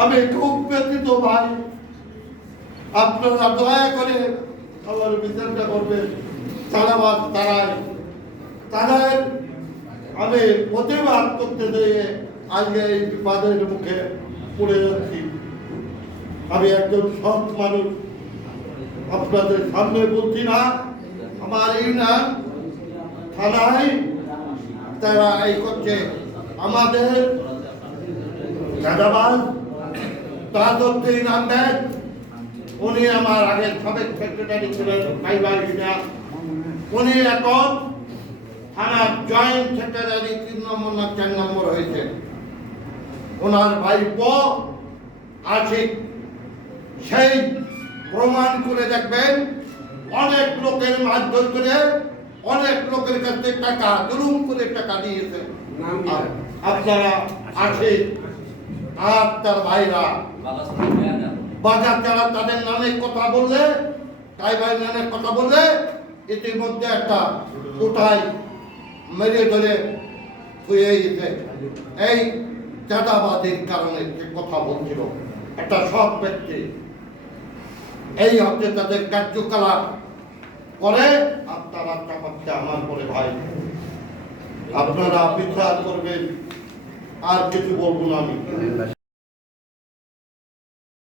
আমি খুব ব্যথিত ভাই, আপনারা দয়া করে আমার বিচারটা করবেন। চালাবাদ তারাই আমি প্রতিবাদ করতে দিয়ে আজকে এই বিপদের মুখে পড়ে যাচ্ছি। আমি একজন সৎ মানুষ, আপনাদের সামনে বলছি না। আমার ইউনিয়ন থানায় তারা এই করছে, আমাদের দাদাবাজ তাজউদ্দিন আহমেদ, উনি আমার আগে সাবেক সেক্রেটারি ছিলেন ফাইবার ইউনিয়ন, উনি এখন থানার জয়েন্ট সেক্রেটারি 3 নম্বর না 4 নম্বর হয়েছে। ওনার ভাইপো আশিক সেই প্রমাণ করে দেখবেন, অনেক লোকের মারধর করে অনেক লোকের কাছে টাকা জুলুম করে টাকা নিয়েছে। আপনারা আশিক আর তার ভাইরা বাজার যারা তাদের নামে কথা বললে, তাই ভাই নামে কথা বললে ইতিমধ্যে একটা কোটাই মেরে ধরে শুয়ে গেছে। এই চাঁদাবাদের কারণে যে কথা বলছিল একটা সৎ ব্যক্তি, এই হচ্ছে তাদের কার্যকলাপ করে। আপনারা চাপাচ্ছে আমার পরে ভাই, আপনারা বিচার করবেন, আর কিছু বলবো না আমি।